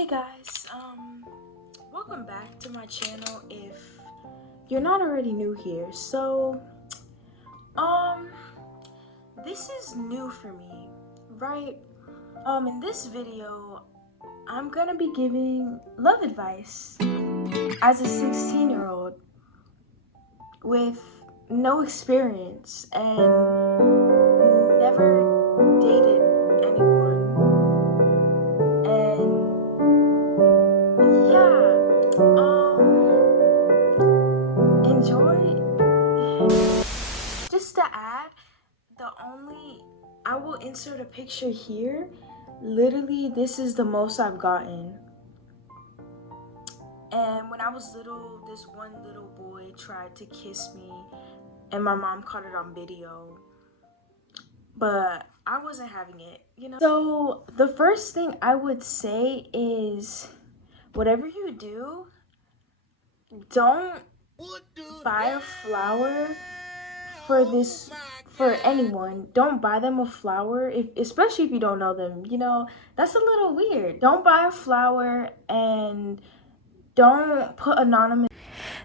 Hey guys, welcome back to my channel if you're not already new here. So, this is new for me, right? In this video, I'm gonna be giving love advice as a 16-year-old with no experience and never dated anyone. And yeah, enjoy. Just to add, I will insert a picture here. Literally, this is the most I've gotten. And when I was little, this one little boy tried to kiss me and my mom caught it on video. But I wasn't having it, you know? So the first thing I would say is, whatever you do, don't buy a flower for anyone. Don't buy them a flower, especially if you don't know them. You know, that's a little weird. Don't buy a flower and don't put anonymous.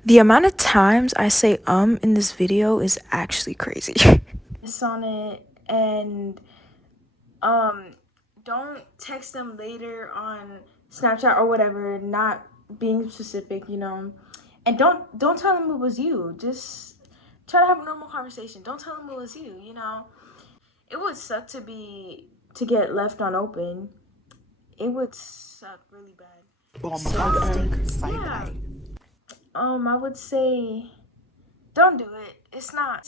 The amount of times I say in this video is actually crazy. On it, and don't text them later on Snapchat or whatever, not being specific, you know. And don't tell them it was you. Just try to have a normal conversation. Don't tell them it was you, you know. It would suck to get left unopened. It would suck really bad. So, yeah. I would say don't do it. It's not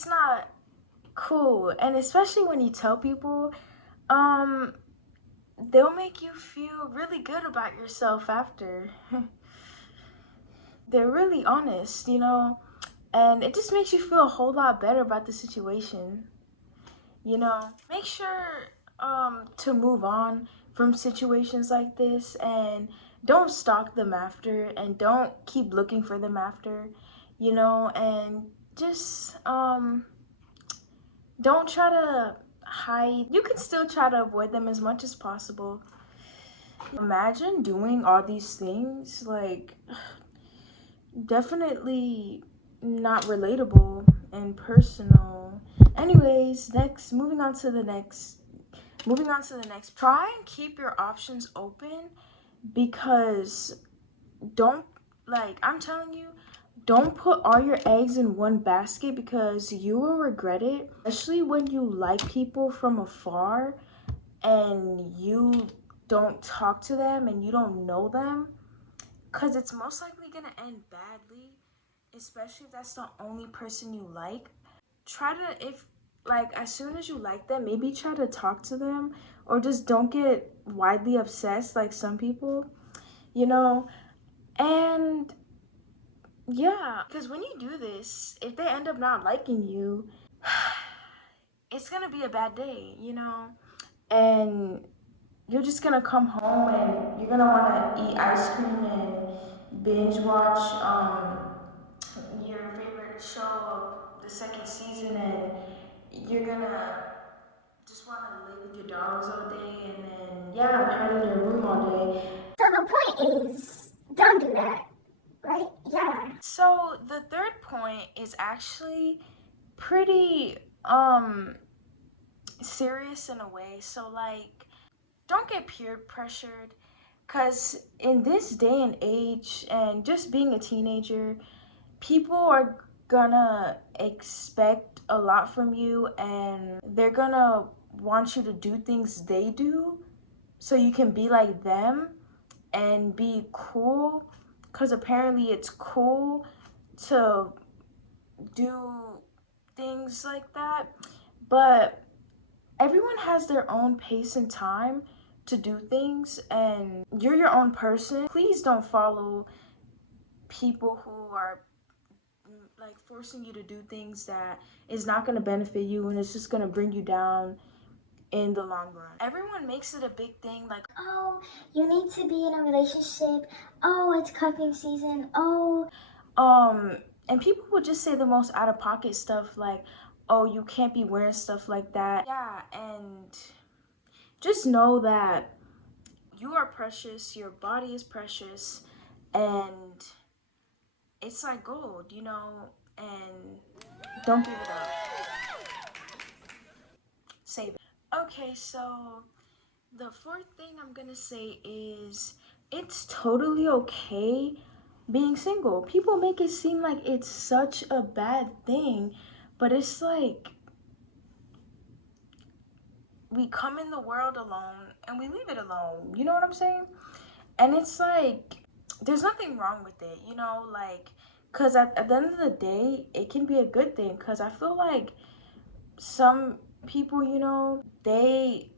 cool. And especially when you tell people, they'll make you feel really good about yourself after. They're really honest, you know, and it just makes you feel a whole lot better about the situation. You know, make sure to move on from situations like this, and don't stalk them after, and don't keep looking for them after, you know, and just don't try to hide. You can still try to avoid them as much as possible. Imagine doing all these things, like, definitely not relatable and personal. Anyways, moving on to the next. Try and keep your options open, because I'm telling you, don't put all your eggs in one basket, because you will regret it, especially when you like people from afar and you don't talk to them and you don't know them, because it's most likely gonna end badly, especially if that's the only person you like. As soon as you like them, maybe try to talk to them, or just don't get widely obsessed like some people, you know. And yeah, because when you do this, if they end up not liking you, it's gonna be a bad day, you know. And you're just gonna come home and you're gonna want to eat ice cream and binge watch your favorite show of the second season, and you're gonna just want to lay with your dogs all day, and then hide in your room all day. So the point is, don't do that, right? Yeah. So the third point is actually pretty serious in a way. So, like, don't get peer pressured, because in this day and age, and just being a teenager, people are gonna expect a lot from you, and they're gonna want you to do things they do so you can be like them and be cool, because apparently it's cool to do things like that. But everyone has their own pace and time to do things, and you're your own person. Please don't follow people who are like forcing you to do things that is not going to benefit you, and it's just going to bring you down in the long run. Everyone makes it a big thing, like, Oh, you need to be in a relationship. Oh, it's cuffing season. Oh. And people will just say the most out of pocket stuff, like, oh, you can't be wearing stuff like that. Yeah, and just know that you are precious, your body is precious, and it's like gold, you know, and don't give it up. Save it. Okay, so the fourth thing I'm gonna say is it's totally okay being single. People make it seem like it's such a bad thing, but it's like we come in the world alone and we leave it alone. You know what I'm saying? And it's like there's nothing wrong with it, you know, like because at the end of the day, it can be a good thing because I feel like some people, you know, they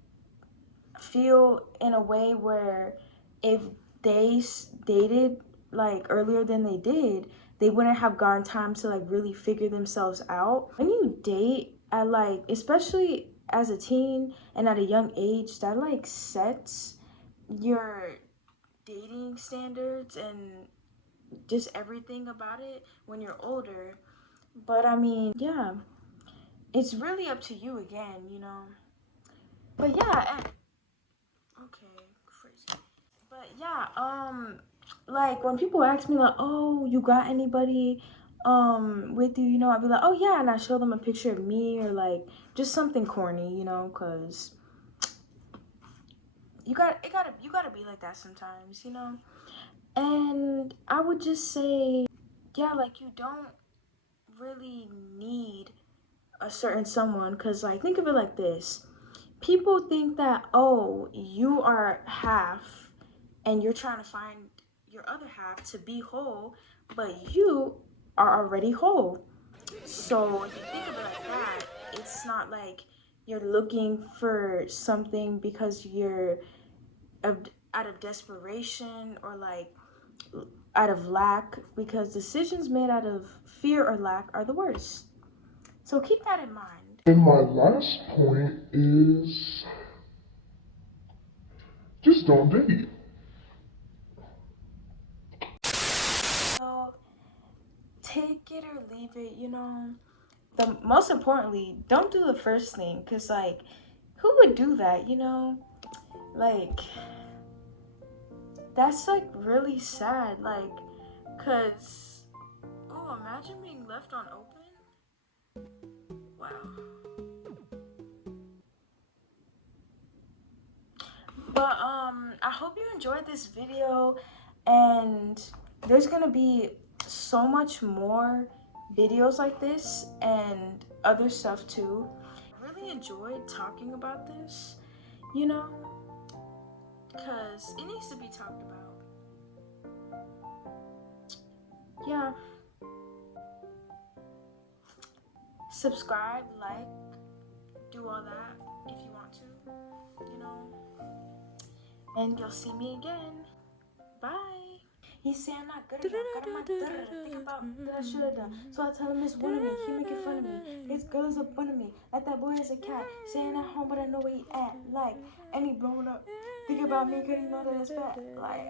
feel in a way where if they dated like earlier than they did, they wouldn't have gotten time to like really figure themselves out. When you date at like, especially as a teen and at a young age, that like sets your dating standards and just everything about it when you're older. But I mean, yeah, it's really up to you again, you know. But yeah, okay, crazy. But yeah, like when people ask me like, "Oh, you got anybody with you?" You know, I'd be like, "Oh yeah," and I show them a picture of me or like just something corny, you know, cuz you got to be like that sometimes, you know. And I would just say, yeah, like you don't really need a certain someone cuz like think of it like this. People think that, "Oh, you are half and you're trying to find your other half to be whole, but you are already whole." So if you think of it like that, it's not like you're looking for something because you're out of desperation or like out of lack, because decisions made out of fear or lack are the worst. So keep that in mind. And my last point is just don't date. So take it or leave it, you know. The most importantly, don't do the first thing, cause like, who would do that, you know? Like, that's like really sad, like, cause oh, imagine being left on open. Wow. But I hope you enjoyed this video, and there's gonna be so much more videos like this and other stuff too. I really enjoyed talking about this, you know, because it needs to be talked about. Yeah. Subscribe, like, do all that if you want to, you know. And you'll see me again. Bye. He say I'm not good enough, got on my think about that I shoulda. So I tell him it's one of me, he making fun of me. His girl is up under me, like that boy is a cat. Saying at home, but I know where he at. Like, and he blowing up. Think about me, cause he know that it's bad. Like.